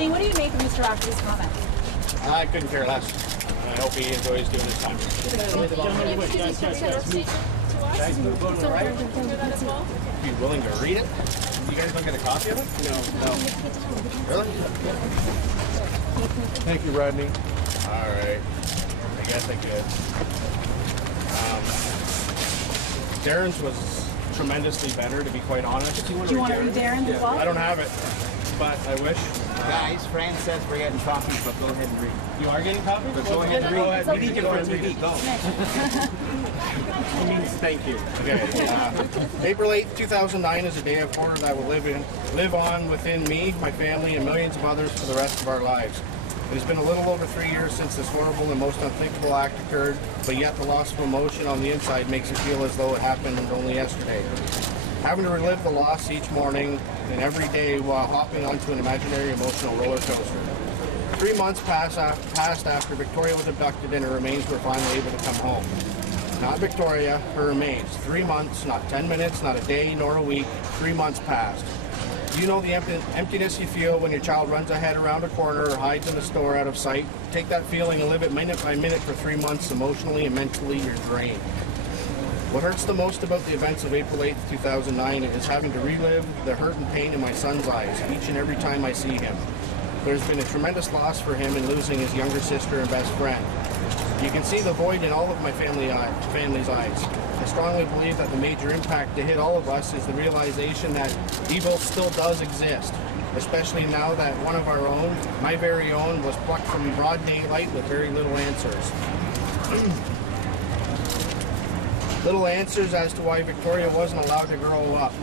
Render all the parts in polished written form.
Rodney, what do you make of Mr. Rafferty's comment? I couldn't care less. I hope he enjoys doing his time. Are you willing to read it? You guys don't get a copy of it? No. Really? Thank you, Rodney. All right. I guess I could. Darren's was tremendously better, to be quite honest. Do you want to read Darren's as well? I don't have it, but I wish. Guys, Fran says we're getting copies, but go ahead and read. You are getting copies? But go ahead and read. We need you for TV. Go. It means thank you. Okay. April 8th, 2009 is a day of horror that will live on within me, my family, and millions of others for the rest of our lives. It has been a little over 3 years since this horrible and most unthinkable act occurred, but yet the loss of emotion on the inside makes it feel as though it happened only yesterday. Having to relive the loss each morning and every day while hopping onto an imaginary emotional roller coaster. 3 months passed after Victoria was abducted and her remains were finally able to come home. Not Victoria, her remains. 3 months, not 10 minutes, not a day, nor a week. 3 months passed. Do you know the emptiness you feel when your child runs ahead around a corner or hides in a store out of sight? Take that feeling and live it minute by minute for 3 months. Emotionally and mentally, you're drained. What hurts the most about the events of April 8th, 2009 is having to relive the hurt and pain in my son's eyes each and every time I see him. There's been a tremendous loss for him in losing his younger sister and best friend. You can see the void in all of my family's eyes. I strongly believe that the major impact to hit all of us is the realization that evil still does exist, especially now that one of our own, my very own, was plucked from broad daylight with very little answers. Little answers as to why Victoria wasn't allowed to grow up.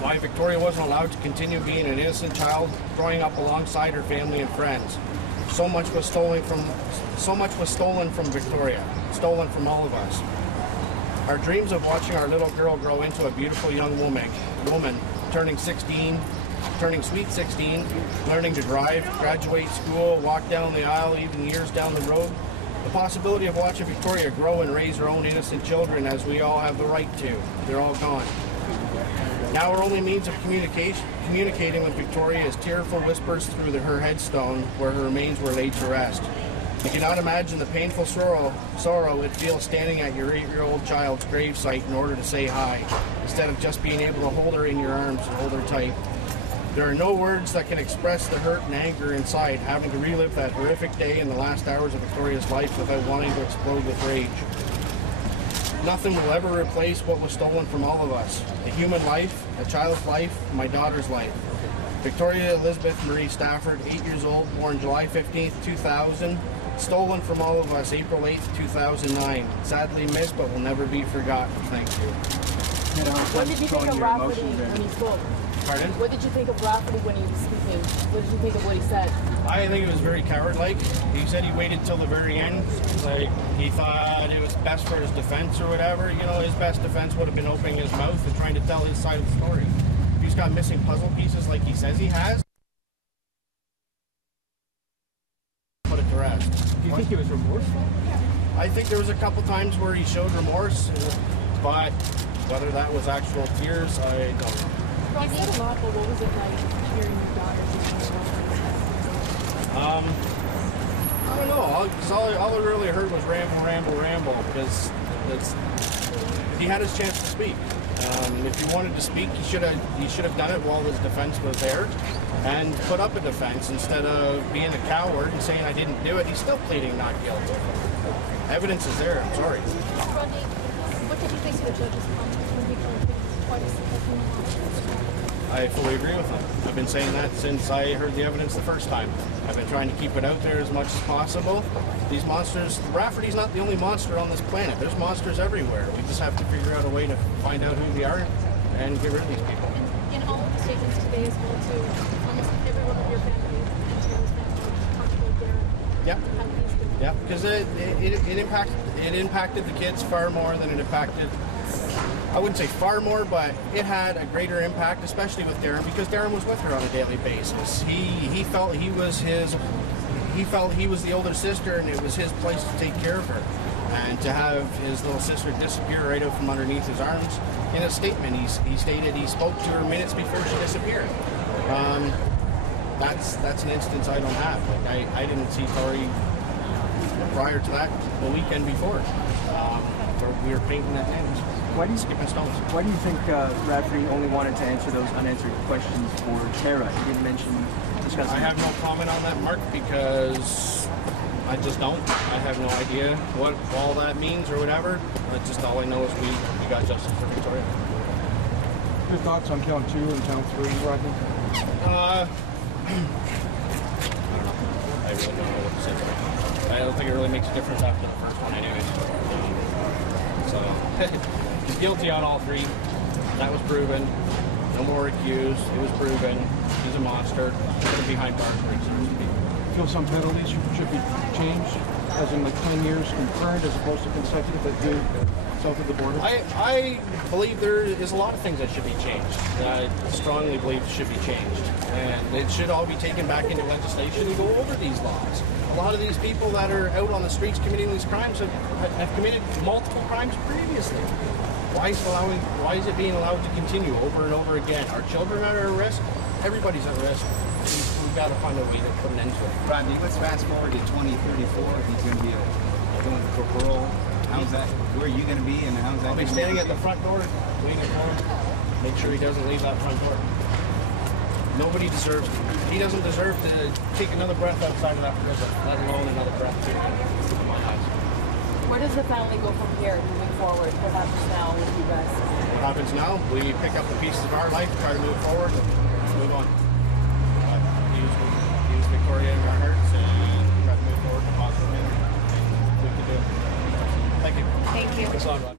Why Victoria wasn't allowed to continue being an innocent child growing up alongside her family and friends. So much was stolen from Victoria, stolen from all of us. Our dreams of watching our little girl grow into a beautiful young woman, turning sweet 16, learning to drive, graduate school, walk down the aisle, even years down the road. The possibility of watching Victoria grow and raise her own innocent children, as we all have the right to. They're all gone. Now our only means of communicating with Victoria is tearful whispers through her headstone where her remains were laid to rest. You cannot imagine the painful sorrow it feels standing at your 8-year-old child's gravesite in order to say hi, instead of just being able to hold her in your arms and hold her tight. There are no words that can express the hurt and anger inside, having to relive that horrific day in the last hours of Victoria's life without wanting to explode with rage. Nothing will ever replace what was stolen from all of us. A human life, a child's life, my daughter's life. Victoria Elizabeth Marie Stafford, 8 years old, born July 15th, 2000, stolen from all of us April 8th, 2009. Sadly missed, but will never be forgotten. Thank you. What did you think of Rafferty when he spoke? Pardon? What did you think of Rafferty when he was speaking? What did you think of what he said? I think it was very coward-like. He said he waited till the very end. Like, he thought it was best for his defense or whatever. You know, his best defense would have been opening his mouth and trying to tell his side of the story. If he's got missing puzzle pieces like he says he has, put it to rest. Do you think he was remorseful? I think there was a couple times where he showed remorse, but whether that was actual tears, I don't know. You said a lot, but what was it like hearing your daughter? I don't know. All I really heard was ramble, because he had his chance to speak. If he wanted to speak, he should have done it while his defense was there, and put up a defense instead of being a coward and saying I didn't do it. He's still pleading not guilty. Evidence is there. I'm sorry. Rodney, what did you think of the judge's comments when he called things twice? I fully agree with him. I've been saying that since I heard the evidence the first time. I've been trying to keep it out there as much as possible. These monsters, Rafferty's not the only monster on this planet. There's monsters everywhere. We just have to figure out a way to find out who they are and get rid of these people. In all of the statements today as well, too, almost everyone of your family and Terry's family talked about Darren. Yep. Yeah, because it impacted the kids far more than it impacted. I wouldn't say far more, but it had a greater impact, especially with Darren, because Darren was with her on a daily basis. He felt he was the older sister, and it was his place to take care of her. And to have his little sister disappear right out from underneath his arms, in a statement, he stated he spoke to her minutes before she disappeared. that's an instance I don't have. Like I didn't see Tori prior to that the weekend before. Where we were painting at names. Why do you skipping stones? Why do you think Rafferty only wanted to answer those unanswered questions for Tara? He didn't mention discussing. I have no comment on that, Mark, because I just don't. I have no idea what all that means or whatever. Just all I know is we got justice for Victoria. Your thoughts on count 2 and count 3, Rodney? I really don't know what to say. I don't think it really makes a difference after the first one, anyways. So he's guilty on all 3. That was proven. No more accused. It was proven. He's a monster. Put him behind bars where he deserves to be. Feel some penalties should be changed, as in like 10 years concurrent as opposed to consecutive that do south of the border? I believe there is a lot of things that should be changed. I strongly believe should be changed. And it should all be taken back into legislation and go over these laws. A lot of these people that are out on the streets committing these crimes have committed multiple crimes previously. Why is it being allowed to continue over and over again? Our children are at risk. Everybody's at risk. We've got to find a way to put an end to it. Rodney, let's fast forward to 2034. He's going to be going for parole. How's that? Where are you going to be, and how's that? I'll be standing at the front door, waiting for him. Make sure he doesn't leave that front door. Nobody deserves. He doesn't deserve to take another breath outside of that prison, let alone another breath too. In my eyes. Where does the family go from here, moving forward? What happens now with you guys? What happens now? We pick up the pieces of our life, try to move forward, and move on. Use Victoria in our hearts, and try to move forward in a positive manner. We can do it. Thank you. Thank you. Thanks a lot, Rod.